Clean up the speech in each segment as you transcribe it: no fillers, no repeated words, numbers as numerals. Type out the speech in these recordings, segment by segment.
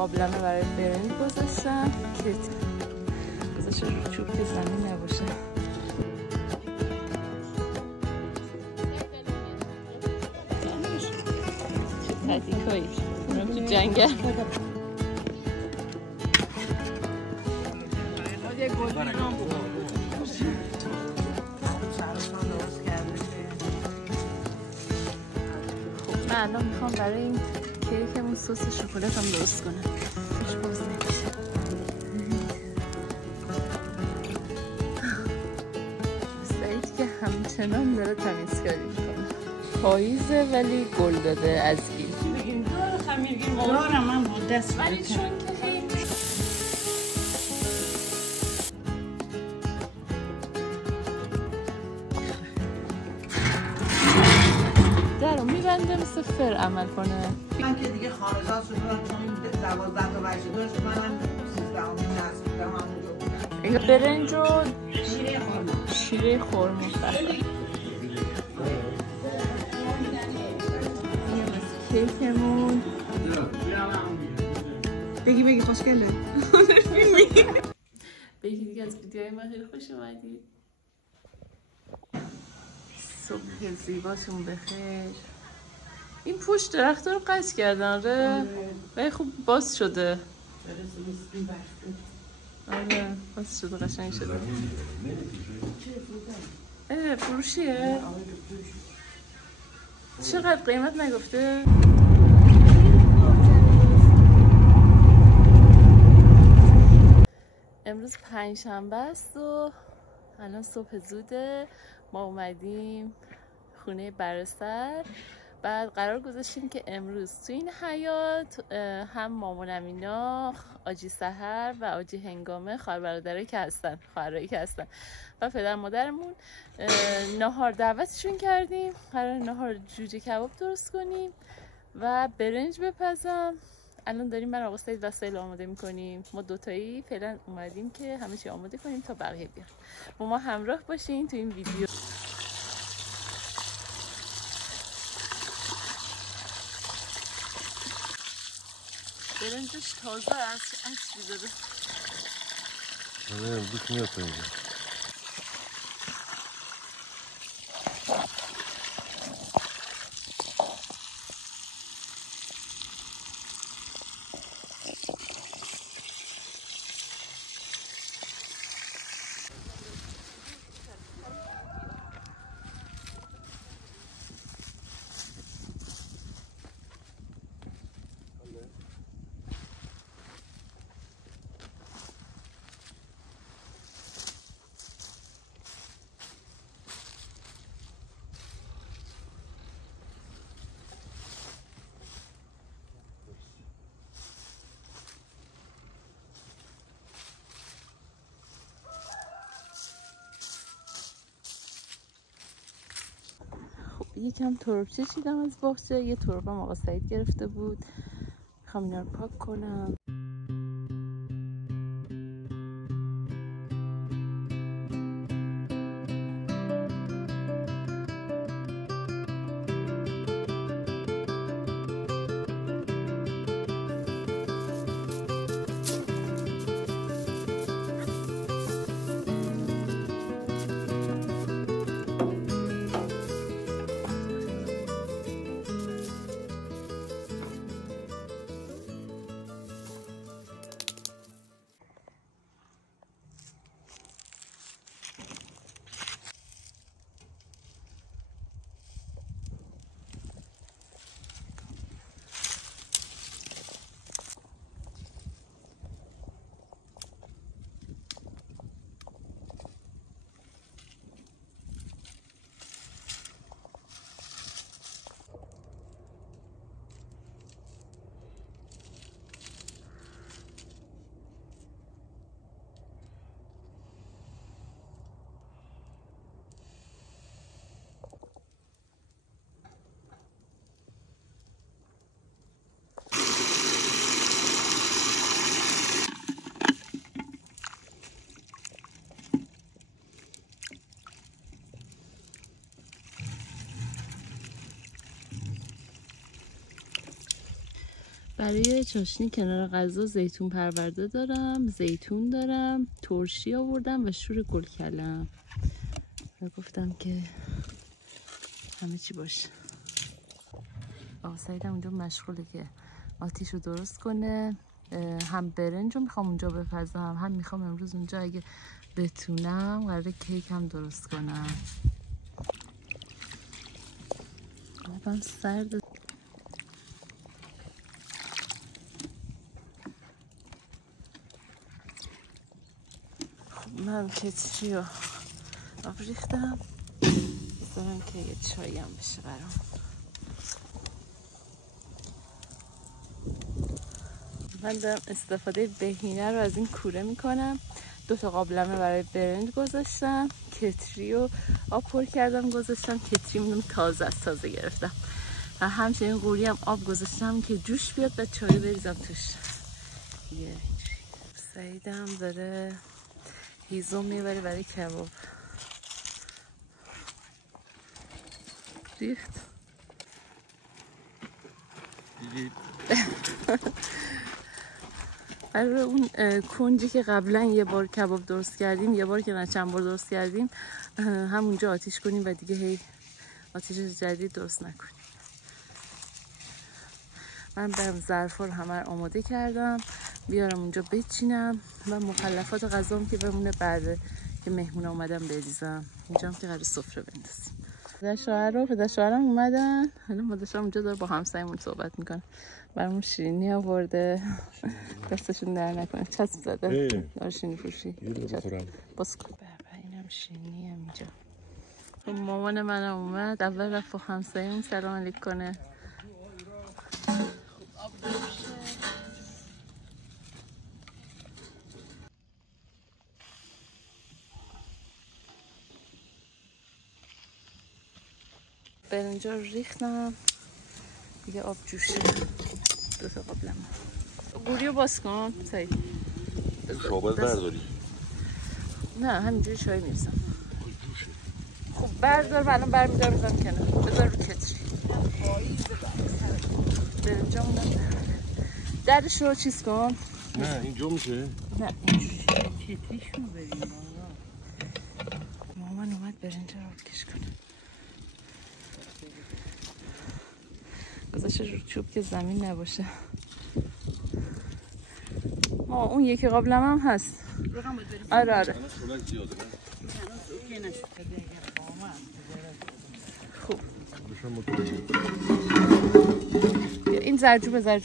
قابلمه برای برنج گذاشتم که گذاشته رو چوب که زمین نباشه. چه تدیکایی اونم تو جنگل. من الان میخوام برای این کیکمون سس شکلات هم درست کنم. سعید که همچنان داره تمیزکاری میکنه. پاییزه ولی گل داده از این. بگیم دور خمیرگی دارم من با دست ولی چون که درو میبنده مثل فر عمل کنه. من که دیگه خانزاد شدم چون 12 تا بچه داشت منم 13 نسل بودم همونجا بودم. برنج و شیره خورما کیکمون بگی خوشگله. به یکی دیگه از ویدیوهای من خیلی خوش اومدید. صبح زیباتون بخیر. این پشت درخت‌ها رو قطع کردن آره ولی خوب باز شده. آره باز شده قشنگ شده. فروشیه؟ چقدر قیمت نگفته؟ امروز پنجشنبه است و الان صبح زوده. ما اومدیم خونه برسر. بعد قرار گذاشتیم که امروز تو این حیات هم مامان امینا، آجی سحر و آجی هنگامه خواهر که هستن و پدر مادرمون ناهار دعوتشون کردیم. قرار ناهار جوجه کباب درست کنیم و برنج بپزم. الان داریم من آقا سعید وسایل آماده میکنیم. ما دوتایی فعلا اومدیم که همه چی آماده کنیم تا بقیه بیان. با ما همراه باشین تو این ویدیو. برنجش تازه از عصری داره. آره بوش میاد اینجا. یکم تربچه چیدم از باغچه. یه تربه آقا سعید گرفته بود. میخوام اینا رو پاک کنم. برای چاشنی کنار غذا زیتون پرورده دارم، زیتون دارم، ترشی آوردم و شور گلکلم و گفتم که همه چی باشه. آقا سعیدم اونجا مشغوله که آتیش رو درست کنه. هم برنج رو میخوام اونجا بپزم، هم میخوام امروز اونجا اگه بتونم قراره کیک هم درست کنم. آبم سرده. خب من کتری رو آب ریختم، بذارم که یه چایی هم بشه برام. من دارم استفاده بهینه رو از این کوره میکنم. 2 تا قابلمه برای برنج گذاشتم، کتری رو آب پر کردم گذاشتم. کتری میدونم تازه از تازه گرفتم و همچنین قوری هم آب گذاشتم که جوش بیاد و چای بریزم توش. سعیدم داره هیزم میبره برای کباب. ریخت برای اون کنجی که قبلا یه بار کباب درست کردیم، یه بار که نه چند بار درست کردیم، همونجا آتیش کنیم و دیگه هی آتیش جدید درست نکنیم. من برم ظرفا رو همه رو آماده کردم بیارم اونجا بچینم و مخلفات غذام که بمونه بعد که مهمون اومدم بریزم. اینجا هم که قراره سفره بندازیم. پدر شوهرم اومدن. حالا مادرشم اونجا داره با همسایمون صحبت میکنه. برامون شیرینی آورده. دستشون در نکنه. چسب زده. داره شیرینی فروشی. باز کن. اینم شیرینی هم اینجا. مامان منم اومد. اول رفت با همسایمون سلام علیک کنه. برنجا رو ریختم دیگه، آب جوشه. 2 تا قابلمه. گوری رو باز کن سعید. شعبت برداری؟ نه همینجوری چای میرسم. خب بردار و الان برمیدار میزم کنار. بذار رو کتری. برنجا موندم. درش رو چیز کن. نه اینجا میشه؟ نه اینجوری. کتریشون بریم. مامان اومد برنجا رو کش کنه. گذاشته رو چوب که زمین نباشه. ما اون یکی قابلمه هم هست. آره خوب. این زرجوبه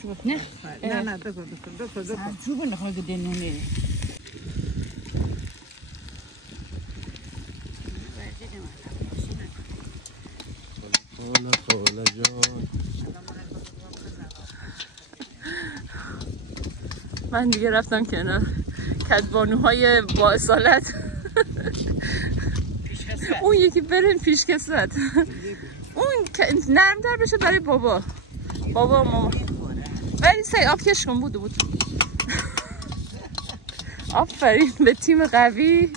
نه بگو زرجوبه نخواه دنونه. خاله جان من دیگه رفتم کنار. کدبانوهای با اصالت. اون یکی برن پیشکسوت. اون نرم‌تر بشه برای بابا و ماما. ولی سعی آب کش کن. بود آفرین به تیم قوی.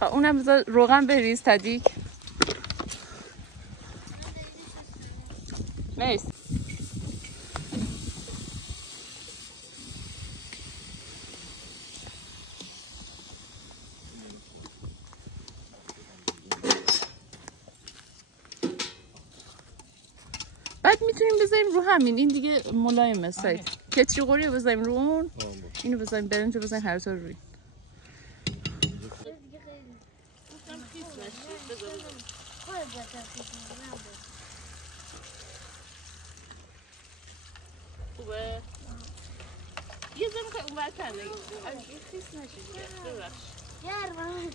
خب اونم بذار روغن بریز تدیک. مرسی. بعد میتونیم بذاریم رو همین. این دیگه ملایمه سعید. کتری قوری رو بذاریم رو اون. اینو بذاریم برنج رو بذاریم هر طور روی. خوبه؟ یه زن میخوای اون برتر بگیم. از این خیس نشید. ببخش. گرمه.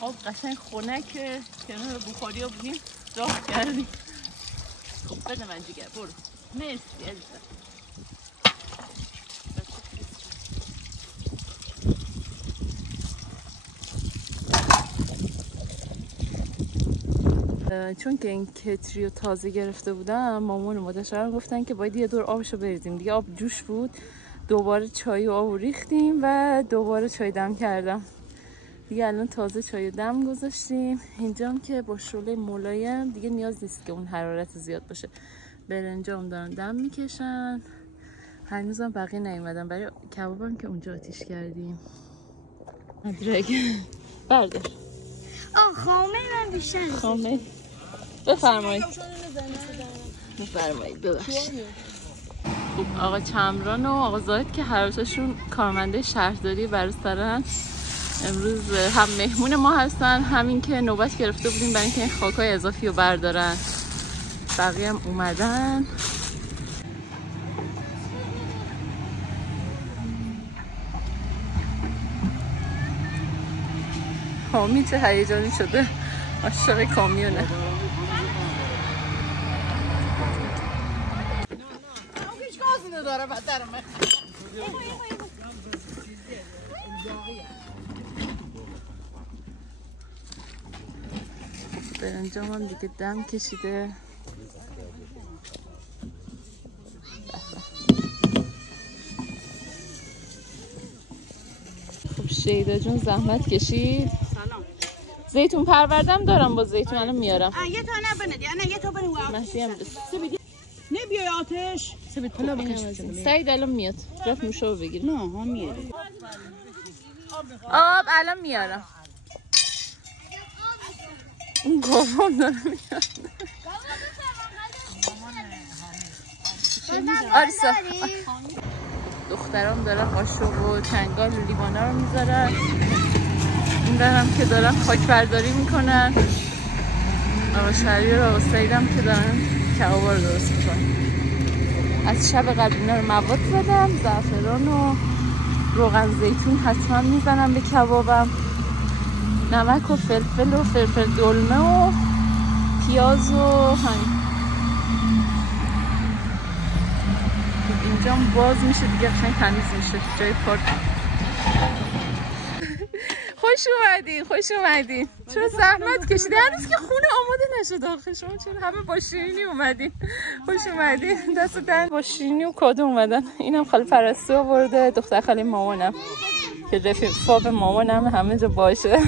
خب قشنگ خنک کنار بخاری ها بودیم راه کردیم. خب بده من جگر برو. مرسی عزیزم. چون که این کتری رو تازه گرفته بودم، مامان و مادرشم گفتن که باید یه دور آبشو بریزیم. دیگه آب جوش بود، دوباره چای و آب ریختیم و دوباره چای دم کردم. دیگه الان تازه چای دم گذاشتیم. اینجام که با شعله ملایم دیگه نیاز نیست که اون حرارت زیاد باشه. برنجام دارن دم میکشن. هنوزم بقیه نیومدن. برای کبابم که اونجا آتیش کردیم. مدرک بردار. خامه من بیشتر خامه بفرمایید. بفرمایید ببخشید. خب آقا چمران و آقا زاهد که هر دوتاشون کارمنده شهرداری برسرن، امروز هم مهمون ما هستن، همین که نوبت گرفته بودیم برای اینکه این خاکای اضافی رو بردارن. بقیه هم اومدن. حامی چه هیجانی شده، عاشق کامیونه. برنجام هم دیگه دم کشیده. خب شیدا جون زحمت کشید. زیتون پروردم دارم، با زیتون الان میارم. یه تا نبندی، انا یه تا بنو. مهدی هم نمیای آتش. سبید پلا بکش. سعید الان میاد. رفت نوشابه بگیر. نه ها میاد. آب الان میارم. اون گاوام داره میاد. آریسا دخترام دارن قاشق و چنگال و لیوانا رو میذارن. این برم که دارن خاک برداری میکنن. آقا شهریار و آقا سعیدم که دارن کبابا رو درست میکنن. از شب قبل اینا رو مواد زدم. زعفران و روغن زیتون حتما میزنم به کبابم. نمک و فلفل و فلفل دلمه و پیاز و همین. اینجا باز میشه دیگه، قشنگ تمیز میشه جای پارک. خوش اومدین، خوش اومدین. چرا زحمت کشیدین؟ هنوز که خونه آماده نشد آخه. شما چرا همه با شیرینی اومدین؟ خوش اومدین. دست دن با شیرینی و کادو اومدن. اینم خاله پرستو آورده، دختر خاله مامانم که رفیق فاب مامانم همه جا باشه.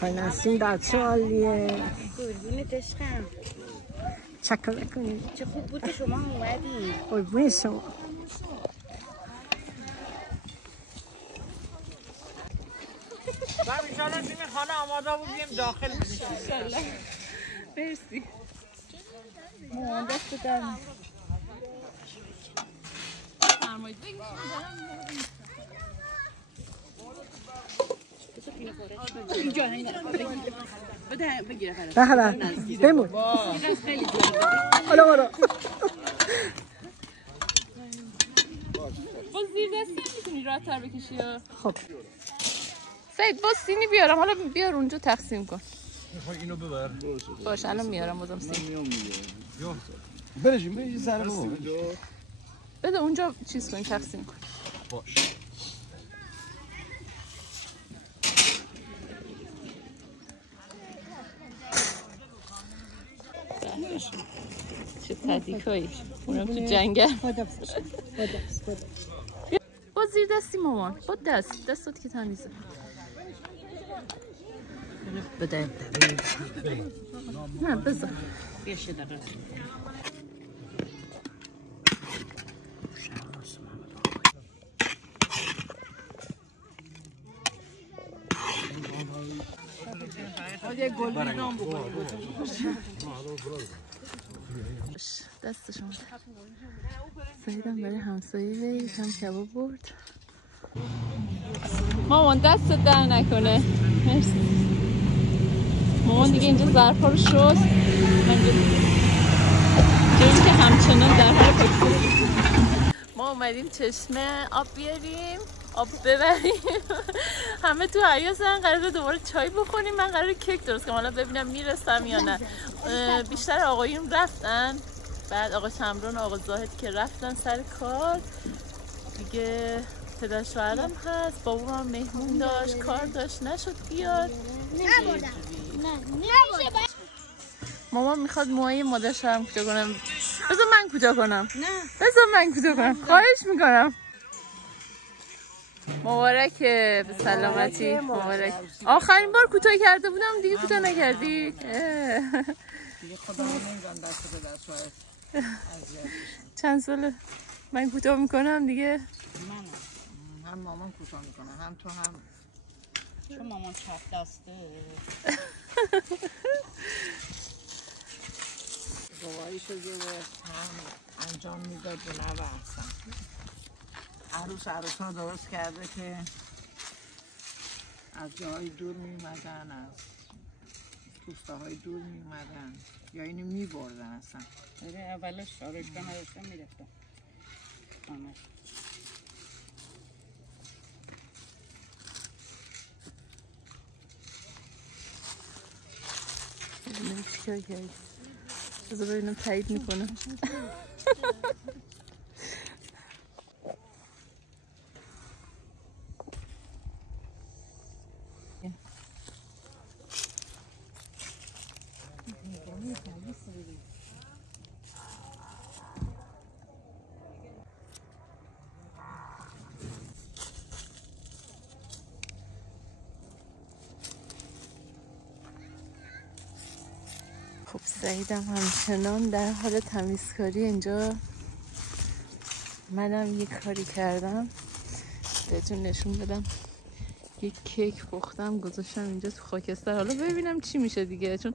خیلی نسیم بچه عالیه. قربونت عشقم. چکر نکنید. چه خوب بود که شما اومدید. قربون شما. بعد انشالله تیم خانه آماده بود بیم داخل بشیم. انشالله. مرسی. مامان دست دارم. فرمایید بگید. اینجا بده بگیره خلاص. بله بمون. حالا باز زیر دستی هم میتونی راحت تر بکشی. خب سعید باز سینی بیارم، حالا بیار اونجا تقسیم کن. میخوای اینو ببر. باشه الان میارم بازم سینی. برشیم به یه ذره بده اونجا چیز کن، تقسیم کن. باش. چه تدیکایی اونم تو جنگل. با زیر دستی مامان، با دستت که تمیزه. بده نه بذار بیشه دقیقه. دست شما. سعیدم برای همسایه یکم کباب برد. مامان دست در نکنه. مرسی. مامان دیگه اینجا ظرفا رو شست. جایی که همچنان در حال پاکیزی. ما اومدیم چشمه آب بیاریم، آب ببریم. همه تو حیاسن، قراره دوباره چای بخوریم. من قراره کیک درست کنم، حالا ببینم میرسم یا نه. بیشتر آقایون رفتن بعد آقا شمران و آقا زاهد که رفتن سر کار دیگه، پدر شوهرم هست، بابام مهمون داشت، کار داشت نشد بیاد. مامان میخواد موهای مادر شوهرم کوتاه کنم. بذار من کوتاه کنم. نه بذار من کوتاه کنم. خواهش میکنم. مبارکه، به سلامتی. مبارک. آخرین بار کوتاه کرده بودم دیگه کوتاه نکردی. دیگه خدا نمیدن دست به دست شوهر. چند ساله من کوتاه میکنم دیگه. هم مامان کوتاه میکنه هم تو هم. چون مامان چپ دسته گواهیشو گرفت هم انجام میداد به نوه احسن. عروس ها درست کرده که از جاهای دور میمدن، از توستاهای دور میمدن یا اینو میبردن اصلا. اولش آرایشگاه نداشتم میرفتم همش. ببینم چیکار کردی. بذار ببینم تایید میکنم. خب سعیدم همچنان در حال تمیزکاری اینجا. منم یه کاری کردم بهتون نشون بدم. یه کیک پختم گذاشتم اینجا تو خاکستر، حالا ببینم چی میشه دیگه، چون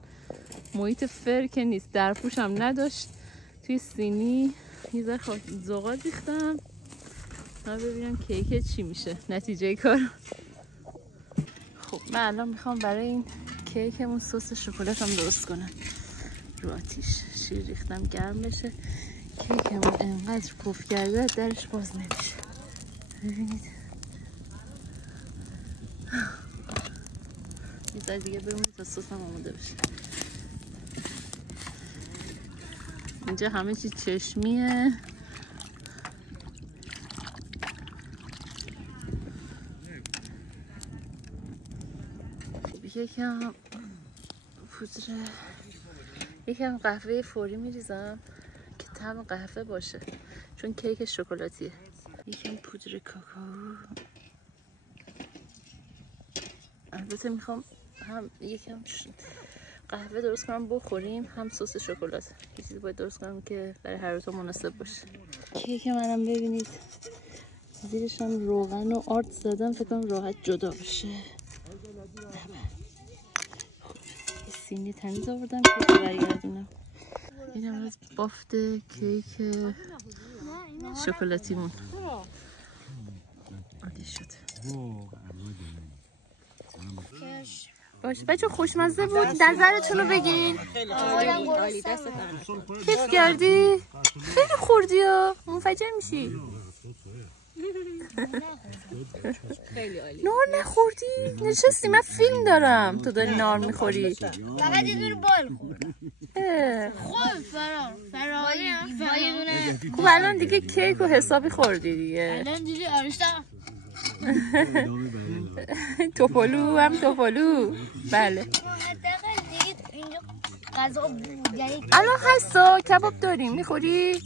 محیط فر که نیست. درپوشم نداشت. توی سینی یه ذره زغال ریختم. حالا ببینم کیک چی میشه نتیجه کار. خب من الان میخوام برای این کیکمون سس شکلات هم درست کنم. رو آتیش شیر ریختم گرم بشه. کیکمون انقدر پف کرده درش باز نمیشه. ببینید یه ذره دیگه بمونید تا سس هم آماده بشه. اینجا همه چی چشمیه. یکم پودر، یکم قهوه فوری میریزم که طعم قهوه باشه چون کیک شکلاتیه. یکم پودر کاکائو. البته میخوام هم یکم قهوه درست کنم بخوریم، هم سس شکلات. یه چیزی باید درست کنم که برای هر روز مناسب باشه. کیک منم ببینید زیرش هم روغن و آرد زدم، فکر کنم راحت جدا بشه. سینی تمیز آوردم که برگردونم. این هم از بافت کیک شکلاتیمون عالی شد. باشه بچه خوشمزه بود. نظرتون رو بگین. کیف کردی؟ خیلی خوردی ها، منفجر میشی. نار نخوردی؟ نشستی من فیلم دارم تو داری نار میخوری. فقط یه دونه بال خورد. خب الان دیگه کیک و حسابی خوردی دیگه. الان دیگه آرشتم توپلو هم توپلو. بله غذا بود. یعنی الان هستا کباب داریم. میخوری؟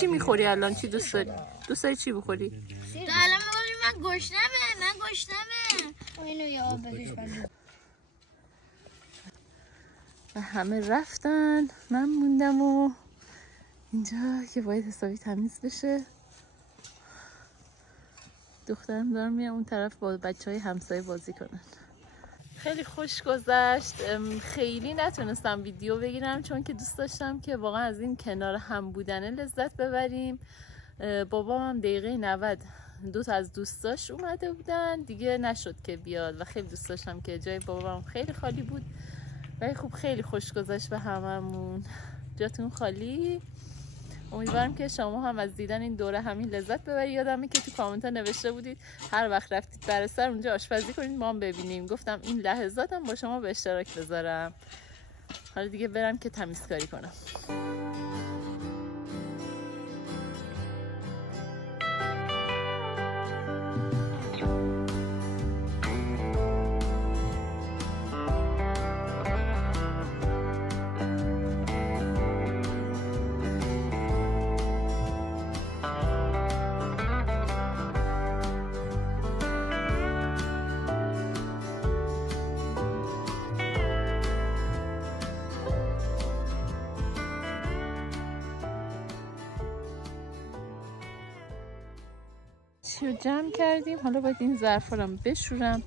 چی میخوری الان؟ چی دوست داری؟ دوست داری چی بخوری؟ تو الان میگم من گشنمه. اینو یه آب بکش کنم. و همه رفتن من موندم و اینجا که باید حسابی تمیز بشه. دخترم دارم میام اون طرف با بچهای همسایه بازی کنن. خیلی خوش گذشت. خیلی نتونستم ویدیو بگیرم چون که دوست داشتم که واقعا از این کنار هم بودنه لذت ببریم. بابام هم دقیقه 90 دو تا از دوستاش اومده بودن دیگه، نشد که بیاد و خیلی دوست داشتم که جای بابام خیلی خالی بود. ولی خوب خیلی خوش گذشت به هممون. جاتون خالی. امیدوارم که شما هم از دیدن این دوره همین لذت ببرید. یادمه که تو کامنت ها نوشته بودید هر وقت رفتید برسر اونجا آشپزی کنید ما هم ببینیم. گفتم این لحظاتم با شما به اشتراک بذارم. حالا دیگه برم که تمیزکاری کنم. همه رو جمع کردیم. حالا باید این ظرفا رو بشورم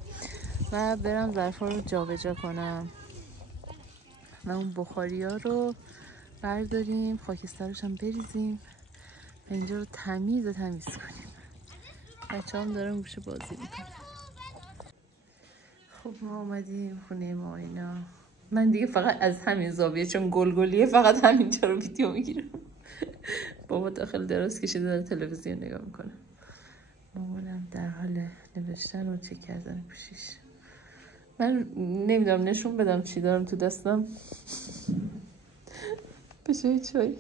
و برم ظرفا رو جابجا کنم و اون بخاری ها رو برداریم، خاکسترش هم بریزیم و اینجا رو تمیز کنیم. بچه هم دارن گوشه بازی میکنن. خب ما آمدیم خونه ما اینا. من دیگه فقط از همین زاویه چون گلگلیه فقط همینجا رو ویدیو میگیرم. بابا داخل دراز کشیده داره تلویزیون نگاه میکنه. مامانم در حال نوشتن و چک کردن گوشیش. من نمیدونم نشون بدم چی دارم تو دستم. بشه چای.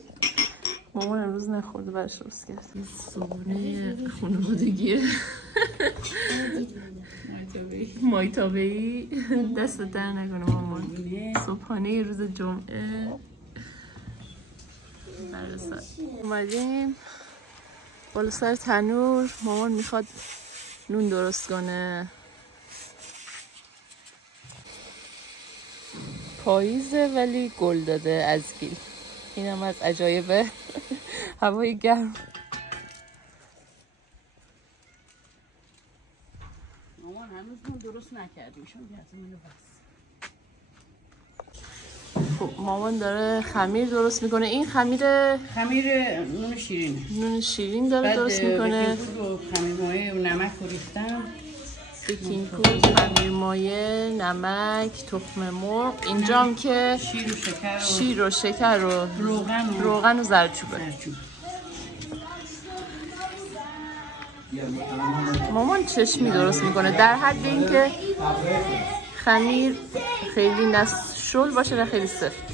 مامان امروز نخورده برش درست کرد. این صبحونه خانوادگیه. مایتابه‌ای دست در نکنه مامان. صبحانه روز جمعه. اومدیم بالا سر تنور. مامان میخواد نون درست کنه. پاییزه ولی گل داده از گیل. این هم از عجایب هوای گرم. مامان هنوز نون درست نکردیم شون گردمونو بس. خب مامان داره خمیر درست میکنه. این خمیر نون شیرینه. نون شیرین داره درست میکنه. بیکینگ پودر و خمیر مایه و نمک رو ریختم. بیکینگ پودر، خمیر مایه، نمک، تخم مرغ. اینجا هم که شیر و شکر و روغن و زردچوبه. مامان چشمی درست میکنه در حد اینکه خمیر خیلی نه شل باشه نه خیلی سفت.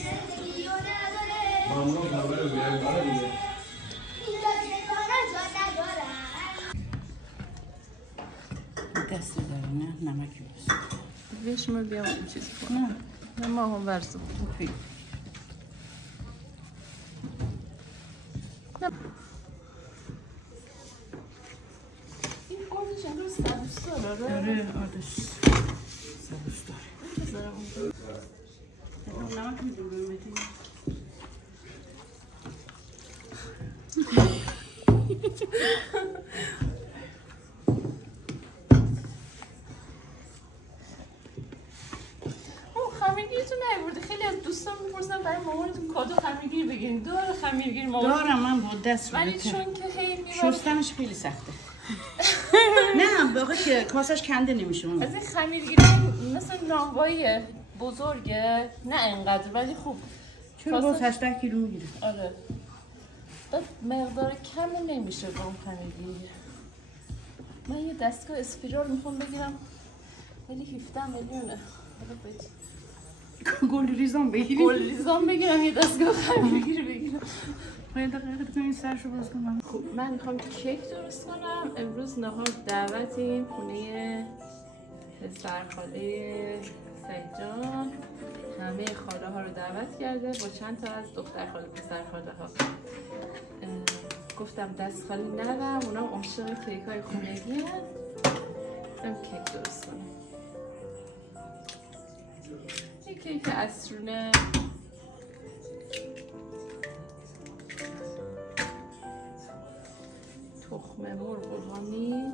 دست دارم نه نمکی بس. بیش ما بیام این چیز کنم. نه ما هم ورزو. این گوشش امروز سبوس داره. داره آدش سبوس داره. نمک میدیم برمیدیم. خمیرگیرتون نیورده. خیلی از دوستان میپرسن برای مامانتون کادو خمیرگیر بگیرین. داره خمیرگیر مامان؟ دارم من با دست ولی چون که هی میبرم شستنش خیلی سخته. نه باقی که کاسش کنده نمیشه. از این خمیرگیری مثل نانوایی بزرگه نه انقدر ولی خوب. چرا باز 18 کیلو میگیره؟ آره. بعد مقدار کم نمیشه با اون خمیرگیری. من یه دستگاه اسپیرال میخوام بگیرم ولی 17 میلیونه. گل ریزان بگیریم. گل ریزان بگیرم یه دستگاه خمیرگیری بگیرم. باید دقیقه این سرشو باز کنم. خب من میخوام کیک درست کنم. امروز نهار دعوتیم خونه پسر خاله سعید جان. همه خاله ها رو دعوت کرده با چند تا از دختر خاله پسر خاله ها. گفتم دست خالی نرم. اونا عاشق کیک های خونگی هست. من کیک درست کنم. یه کیک عصرونه. تخم مرغ قربانی.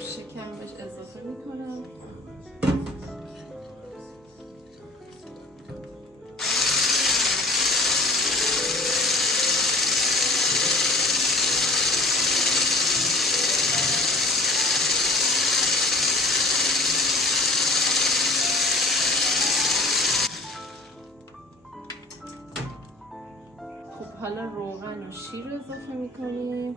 شکم بهش اضافه میکنم. خب حالا روغن و شیر رو اضافه میکنیم.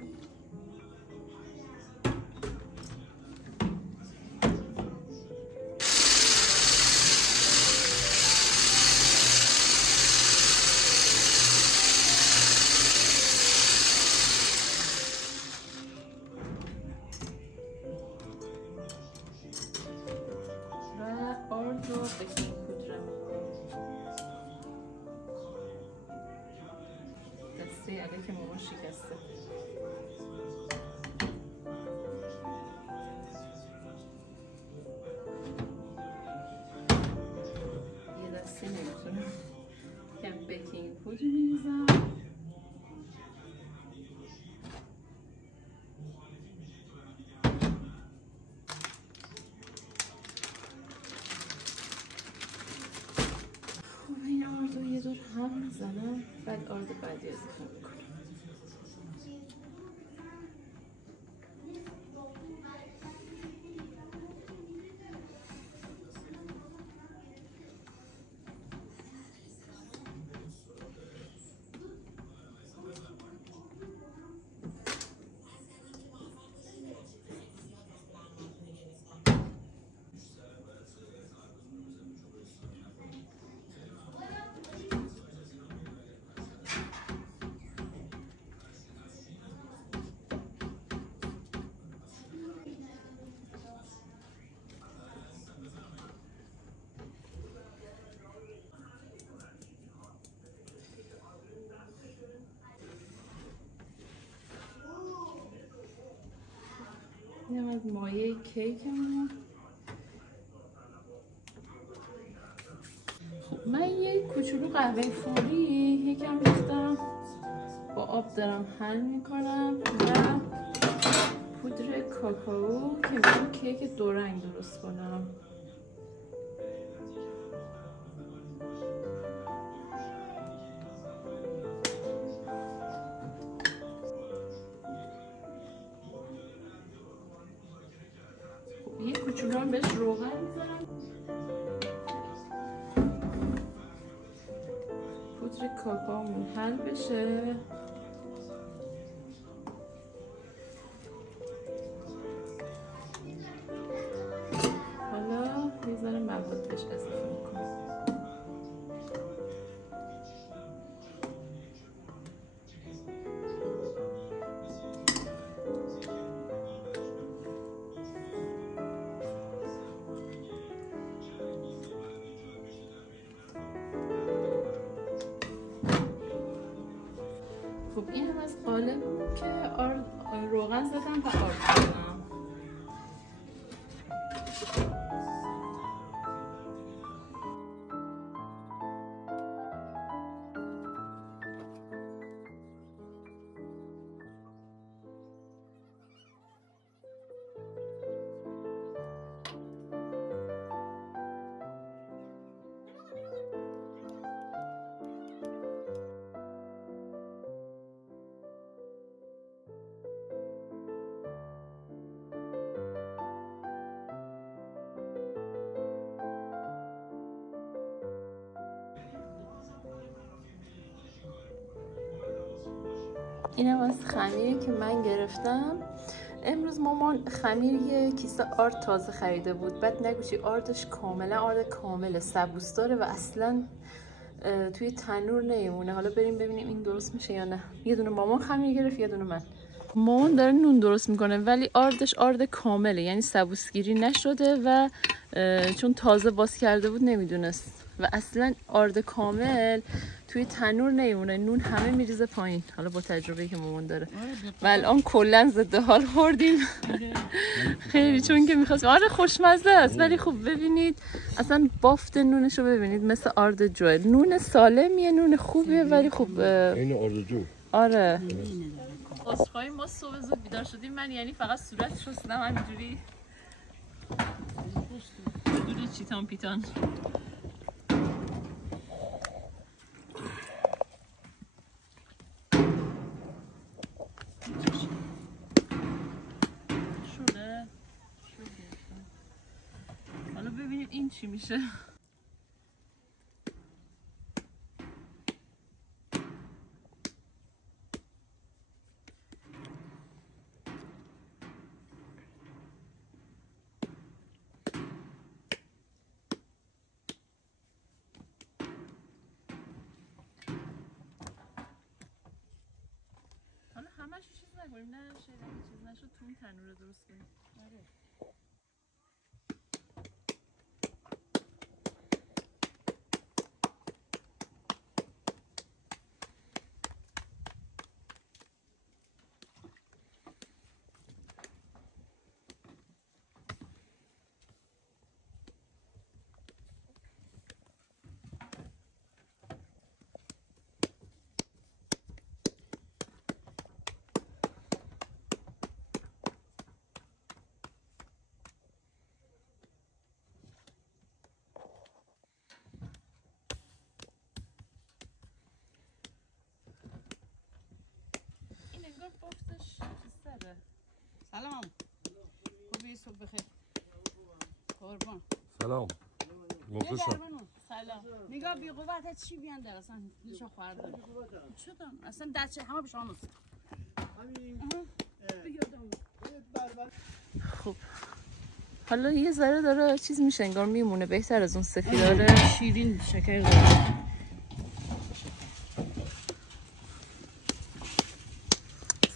و آرد و بیکینگ پودر دسته علیک مامان شکسته. یه دستی نمیتونم کم بیکینگ پودر میریزم. این آرد رو یه دور هم میزنم، بعد آرد بعدی اضافه میکنم. اینم از مایه کیکمون. خب من یه کوچولو قهوه فوری یکم ریختم، با آب دارم حل میکنم و پودر کاکائو که میخوام کیک دو رنگ درست کنم. یه کوچولو هم بهش روغن میزنم، پودر کاکائو حل بشه. حالا یه ذره مواد بهش اضافه میکنم. خب این هم از قالب که روغن زدم و آرد زدم. اینم از خمیری که من گرفتم امروز. مامان خمیر یه کیسه آرد تازه خریده بود، بعد نگوشی آردش کاملا آرد کامله، سبوس داره و اصلا توی تنور نمیمونه. حالا بریم ببینیم این درست میشه یا نه. یه دونه مامان خمیر گرفت، یه دونه من. مامان داره نون درست میکنه ولی آردش آرد کامله، یعنی سبوسگیری نشده و چون تازه باز کرده بود نمیدونست و اصلا آرد کامل توی تنور نمیمونه، نون همه میریزه پایین. حالا با تجربه‌ای که مامان داره و الان کلا ضد حال خوردیم خیلی، چون که می‌خواستیم. آره خوشمزه است ولی خب ببینید اصلا بافت نونش رو ببینید، مثل آرد جوه. نون سالمیه، نون خوبیه ولی خب این آرد جو. آره. عذرخواهی ما صبح زود بیدار شدیم، من یعنی فقط صورت شستم همینجوری بدون چیتان پیتان. شده. حالا ببینیم این چی میشه. حالا همش چیز نکنیم، نه شیرینی چیز نشد تو این تنور درست کنیم. آره. سلام خوبی صبح بخیر قربان سلام مخلصم سلام. نگاه بی قوت چی بیان در اصلا نشون خورده شدم اصلا دست همه به شما مست خب حالا یه ذره داره چیز میشه انگار میمونه بهتر از اون سفیداره. شیرین شکر داره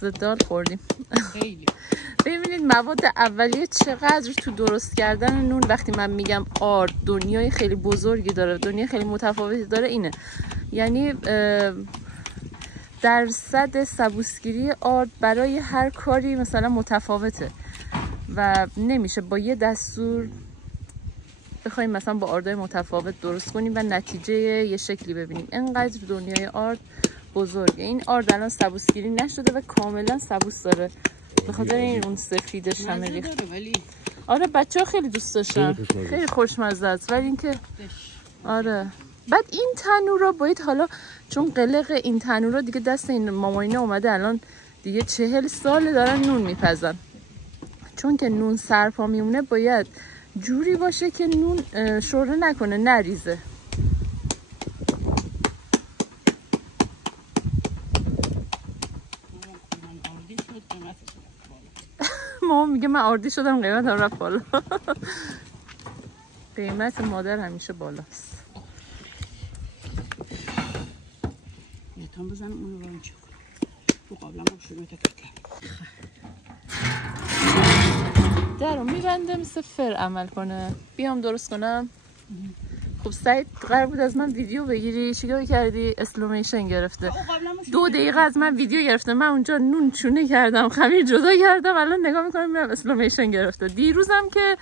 زدال خوردیم. خیلی ببینید مواد اولیه چقدر تو درست کردن نون وقتی من میگم آرد دنیای خیلی بزرگی داره، دنیای خیلی متفاوتی داره اینه. یعنی درصد سبوسگیری آرد برای هر کاری مثلا متفاوته و نمیشه با یه دستور بخوایم مثلا با آردهای متفاوت درست کنیم و نتیجه یه شکلی ببینیم. انقدر دنیای آرد بزرگه. این آرد الان سبوسگیری نشده و کاملا سبوس داره، به خاطر این اون سفیدش همه ریخت. آره بچه ها خیلی دوست داشتن، خیلی خوشمزه است. ولی اینکه آره بعد این تنورا باید حالا چون قلق این تنورا دیگه دست این مامانینا اومده الان دیگه 40 سال دارن نون میپزن، چون که نون سرپا میمونه باید جوری باشه که نون شوره نکنه نریزه. مامان میگه من آردی شدم قیمت هم رفت بالا. قیمت مادر همیشه بالاست. یتان بزنم اون رو اینجا تو قابلم رو شروع تکرد در رو میبنده مثل فر عمل کنه. بیام درست کنم. خب سعید قرار بود از من ویدیو بگیری، چیکار کردی؟ اسلومیشن گرفته. 2 دقیقه از من ویدیو گرفته. من اونجا نون چونه کردم، خمیر جدا کردم، الان نگاه میکنم میرم اسلومیشن گرفته. دیروزم که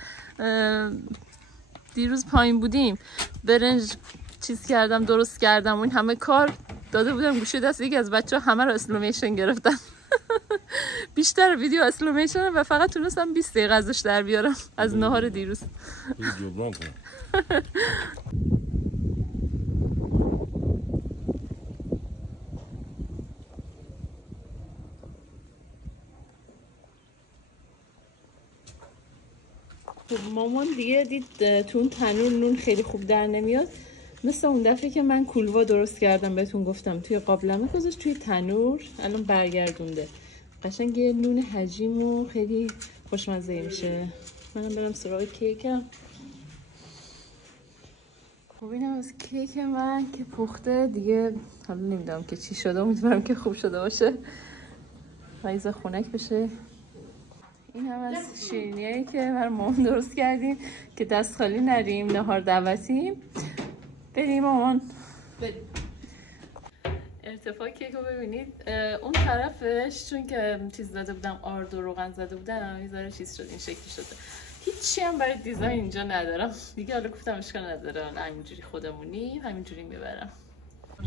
دیروز پایین بودیم برنج چیز کردم درست کردم، این همه کار داده بودم گوشه دست یکی از بچه‌ها همه رو اسلومیشن گرفتن. بیشتر ویدیو اسلومیشن و فقط تونستم 20 دقیقه ازش در بیارم از نهار دیروز. خب مامان دیگه دید تو اون تنور نون خیلی خوب در نمیاد، مثل اون دفعه که من کولوا درست کردم بهتون گفتم توی قابلمه گذاشت توی تنور، الان برگردونده قشنگ یه نون حجیم و خیلی خوشمزه میشه. منم برم سراغ کیکم. خب اینم از کیک من که پخته دیگه، حالا نمیدونم که چی شده، امیدوارم که خوب شده باشه و ایزا خنک بشه. این هم از شیرینیایی که برای مامان درست کردیم که دست خالی نریم، نهار دعوتیم. بریم مامان. بریم. ارتفاع کیک رو ببینید. اون طرفش چون که چیز زده بودم آرد و روغن زده بودم یه ذره چیز شد، این شکلی شده. هیچی هم برای دیزاین اینجا ندارم دیگه، حالا گفتم اشکال نداره، همینجوری خودمونی همینجوری میبرم.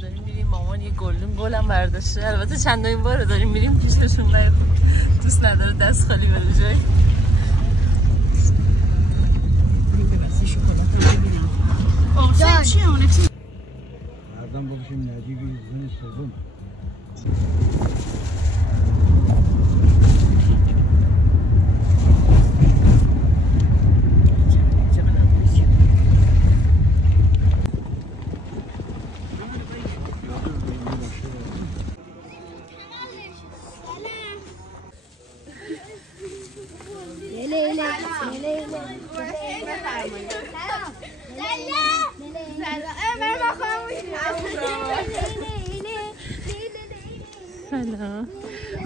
داریم میریم، مامان یه گلدون گلم برداشته، البته چندمین باره داریم میریم پیششون و دوست نداره دست خالی بره جای. آسان چیه اونه چی؟ مردم باشیم ندیبی زن سوم. سلام.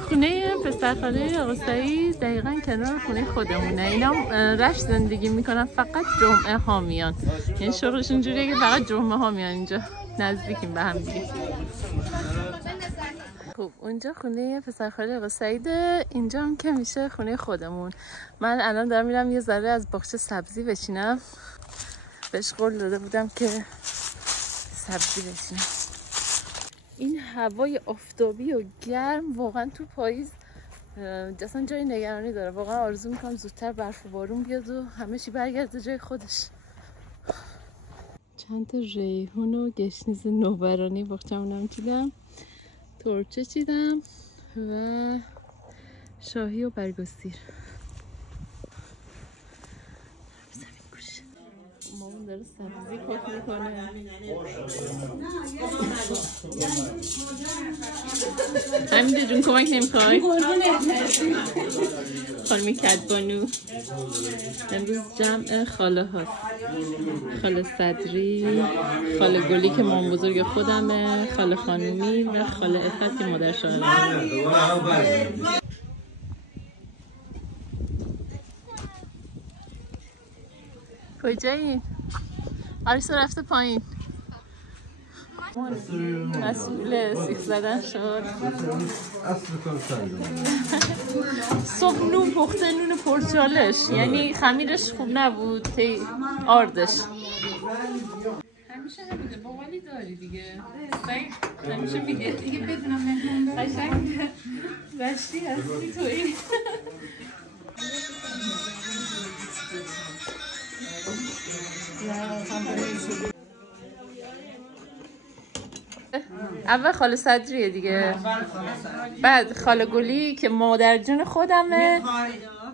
خونه پسرخاله آقا سعید دقیقا کنار خونه خودمونه. اینا رشت زندگی میکنن، فقط جمعه ها میان، یعنی شغلشون جوریه که فقط جمعه ها میان اینجا، نزدیکیم به هم دیگه. خب اونجا خونه پسرخاله آقا سعیده، اینجا هم که میشه خونه خودمون. من الان دارم میرم یه ذره از باغچه سبزی بچینم، بهش قول داده بودم که سبزی بچینم. این هوای آفتابی و گرم واقعا تو پاییز اصلا جای نگرانی داره. واقعا آرزو میکنم زودتر برف و بارون بیاد و همه چی برگرده جای خودش. چند تا ریحون و گشنیز نوبرانی باغچه‌مونم چیدم، تربچه چیدم، و شاهی و برگستیر. مامان داره سبزی پاک میکنه. حمیده جون کمک نمیخوای؟ خانمی کدبانو. امروز جمع خاله هاست. خاله صدری، خاله گلی که مامان بزرگ خودمه، خاله خانومی و خاله افت که مادر شاهرمه. کجایی؟ آریسا رفته پایین. مسئول سیخ زدن شد. صبح نون پخته، نون پرچالش، یعنی خمیرش خوب نبود، آردش. همیشه نبوده، باقالی داری دیگه. همیشه میگه دیگه بدونم مهمون قشنگ رشتی هستی توی. اول خاله صدریه دیگه، بعد خاله گلی که مادر جون خودمه،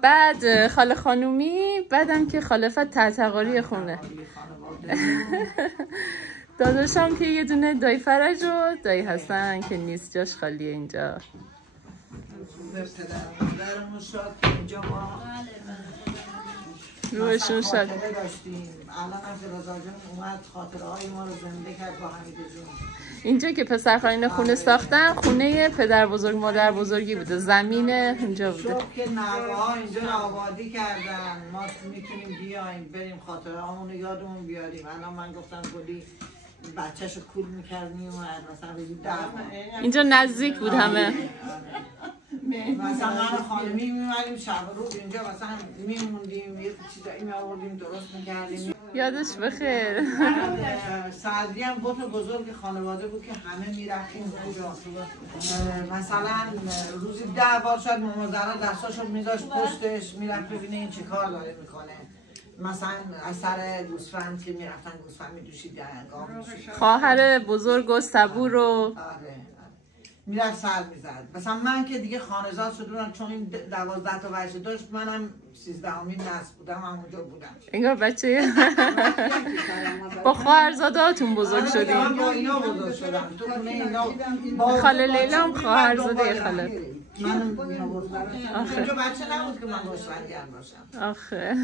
بعد خاله خانومی، بعدم که خاله فت تعتقاری خونه. داداشم که یه دونه دایی فرج و دایی حسن که نیست، جاش خالیه اینجا. روشون شد. الان هم رضا جون اومد خاطره های ما رو زنده کرد با حمیده جون. اینجا که پسرخوانین خونه ساختن، خونه پدر بزرگ مادر بزرگی بوده، زمین اونجا بوده. صبح که نوه ها اینجا رو آبادی کردن، ما میتونیم بیایم بریم خاطره هامون رو یادمون بیاریم. الان من گفتم گلی بچه‌ش رو کول میکرد میومد مثلا بگید اینجا نزدیک بود همه. مثلا من خانمی میمونیم شب روز اینجا مثلا میموندیم، یه چیزایی میآوردیم درست میکردیم. یادش بخیر. صدری هم بوت بزرگ خانواده بود که همه میرفتیم اونجا. مثلا روزی 10 بار شاید مامازرا دستاشو میذاشت پشتش، میرفت ببینه این چه کار داره میکنه. مثلا از سر گوسفند که میرفتن گوسفند میدوشید گام میشید. خواهر بزرگ و صبور و میرفت سر میزد. مثلا من که دیگه خانه‌زاد شدم چون این 12 تا بچه داشت، منم 13مین نسل بودم، همونجا بودم. انگار بچه با خواهرزاده‌هاتون بزرگ شدیم. من با اینا بزرگ شدم. تو خونه اینا خاله لیلا هم خواهرزاده خاله. من اینجا بچه نبود که من گوسفندگر باشم. آخه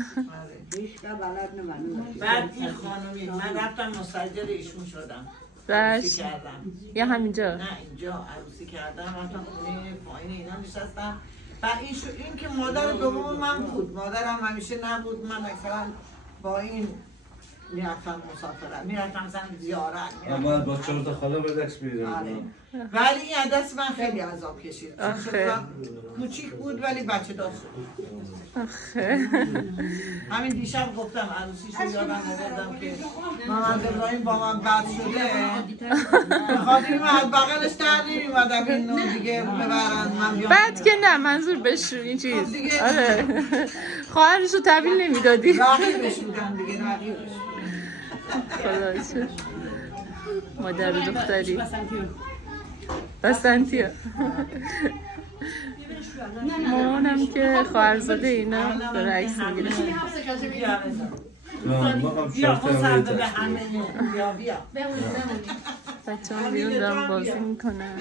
بعد این خانومی من رفتم مستاجر ایشون شدم. عروسی کردم. یا همینجا؟ نه اینجا عروسی کردم، رفتم خونه پایین اینا نشستم. و این که مادر دوم من بود، مادرم همیشه نبود. من مثلا با این میرفتم مسافرت، میرفتم مثلا زیارت. من با 4 تا خاله به دست میرم. ولی این دست من خیلی عذاب کشید. کوچیک بود ولی بچه داشت. همین دیشب گفتم عروسیشو یادم آوردم که محمد ابراهیم با من بد شده، بخاطر من از بغلش در نمی‌اومدم اینو دیگه ببرن من بیام. بعد که نه، منظور بشو این چیز. آره خواهرشو تحویل نمیدادی. رقیبش بودم دیگه، رقیبش. خلاصه مادر و دختری بسنتیه. مامانم که خواهرزاده اینا داره عکس میگیره. بچه هم بیرون دارم بازی میکنن.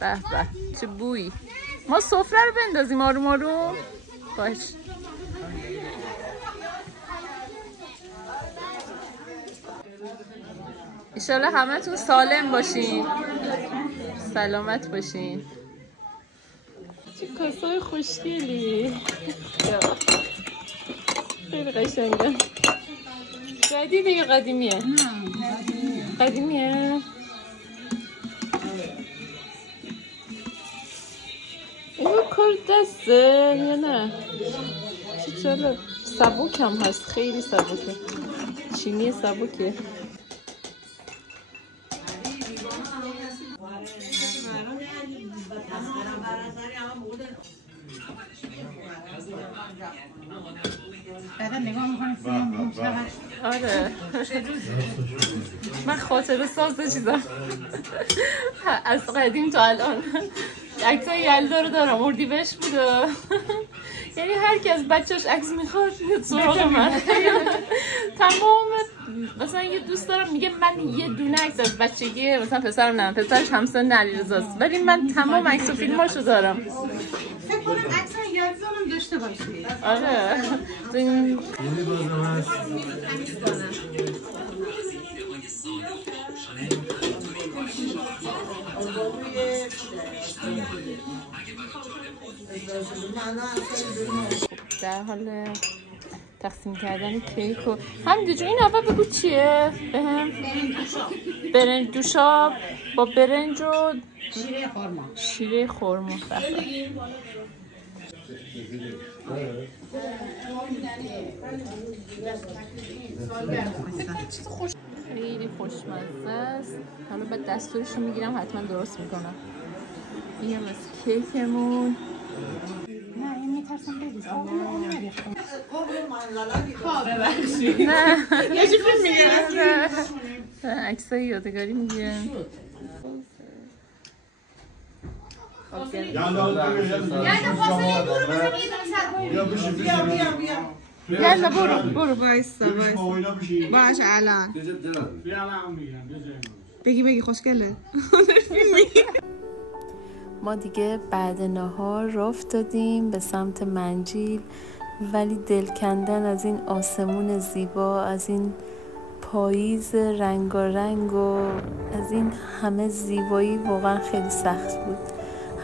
به به چه بویی. ما سفره رو بندازیم آروم آروم. باش. ایشالا همه تون سالم باشین، سلامت باشین. چه کاسای خوشگلی، خیلی قشنگه. جدیده یا قدیمیه؟ قدیمیه. اینو کار دسته یا نه؟ چه جالب. سبک هم هست، خیلی سبکه، چینی سبکه. بعدا نگاه میکنیم فیلم آره من خاطره ساز چیزم از قدیم تا الان عکسای یلدا رو دارم. اردیبهشت بود یعنی هر کی از بچه‌اش عکس میخواد میاد سراغ من. تمام مثلا یه دوست دارم میگه من یه دونه عکس از بچگی مثلا پسرم نه پسرش همسن علیرضاست ولی من تمام عکس و فیلماشو دارم. فکر کنم عکس یادم داشته باشی. آره یعنی بازم هست در حال تقسیم کردن کیک و همینجور. این اول بگو چیه؟ بهم برنج دوشاب با برنج و شیره خرما. خیلی خوشمزه است. حالا بعد دستورش رو میگیرم حتما درست میکنم. این هم از کیکمون. نه این میترسم بریزم. نه یه چیزی میگیرم عکسای یادگاری میگیرم. یالا برو وایسا باش الان بگی خوشگله. ما دیگه بعد نهار راه افتادیم به سمت منجیل ولی دل کندن از این آسمون زیبا، از این پاییز رنگارنگ و از این همه زیبایی واقعا خیلی سخت بود.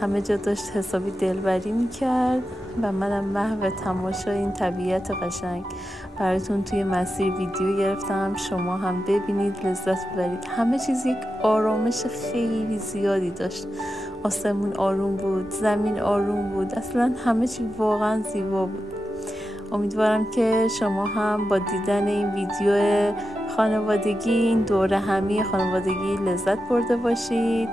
همه جا داشت حسابی دلبری میکرد و منم محو تماشای این طبیعت قشنگ. براتون توی مسیر ویدیو گرفتم شما هم ببینید لذت ببرید. همه چیز یک آرامش خیلی زیادی داشت. آسمون آروم بود، زمین آروم بود، اصلا همه چی واقعا زیبا بود. امیدوارم که شما هم با دیدن این ویدیو خانوادگی، این دوره همی خانوادگی لذت برده باشید.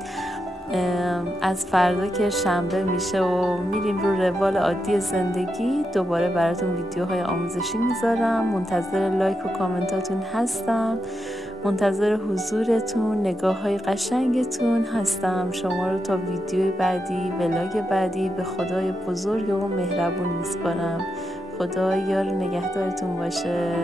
از فردا که شنبه میشه و میریم رو روال عادی زندگی دوباره براتون ویدیوهای آموزشی میذارم. منتظر لایک و کامنتاتون هستم، منتظر حضورتون، نگاه های قشنگتون هستم. شما رو تا ویدیوی بعدی، ولاگ بعدی به خدای بزرگ و مهربون میسپارم. خدا یار نگهدارتون باشه.